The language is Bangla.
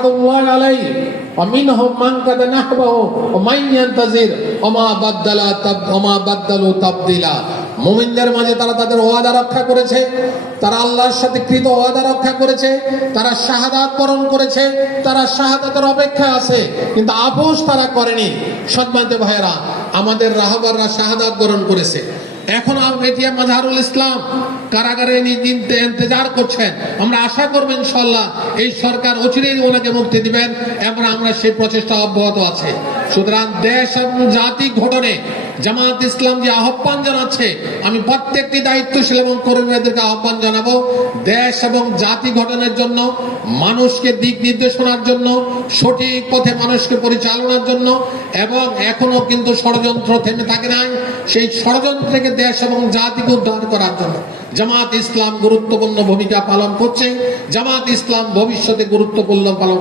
الله عليه ومنهم من قد نحبه ومن ينتظر وما بدلوا تبديلا। মুমিনদের মাঝে তারা তাদের ওয়াদা রক্ষা করেছে, তারা আল্লাহর সাথে কৃত ওয়াদা রক্ষা করেছে, তারা শাহাদাত বরণ করেছে, তারা শাহাদাতের অপেক্ষায় আছে, কিন্তু আপোষ তারা করেনি। সম্মানিত ভাইয়েরা, আমাদের রাহবাররা শাহাদাত বরণ করেছে, এখন এটিএম মাজহারুল ইসলাম কারাগারে ইন্তজার করছেন। আমরা আশা করব ইনশাআল্লাহ এই সরকার অচিরেই ওনাকে মুক্তি দিবেন এবং আমরা সেই প্রচেষ্টা অব্যাহত আছে। সুতরাং দেশ এবং জাতি গঠনে জামাত ইসলাম যে আহ্বান জানাচ্ছে, আমি প্রত্যেকটি দায়িত্বশীল এবং কর্মীদেরকে আহ্বান জানাবো, দেশ এবং জাতি গঠনের জন্য, মানুষকে দিক নির্দেশনার জন্য, সঠিক পথে মানুষকে পরিচালনার জন্য, এবং এখনো কিন্তু ষড়যন্ত্র থেমে থাকে নাই, সেই ষড়যন্ত্র থেকে দেশ এবং জাতিকে উদ্ধার করার জন্য জামাত ইসলাম গুরুত্বপূর্ণ ভূমিকা পালন করছে। জামাত ইসলাম ভবিষ্যতে গুরুত্বপূর্ণ পালন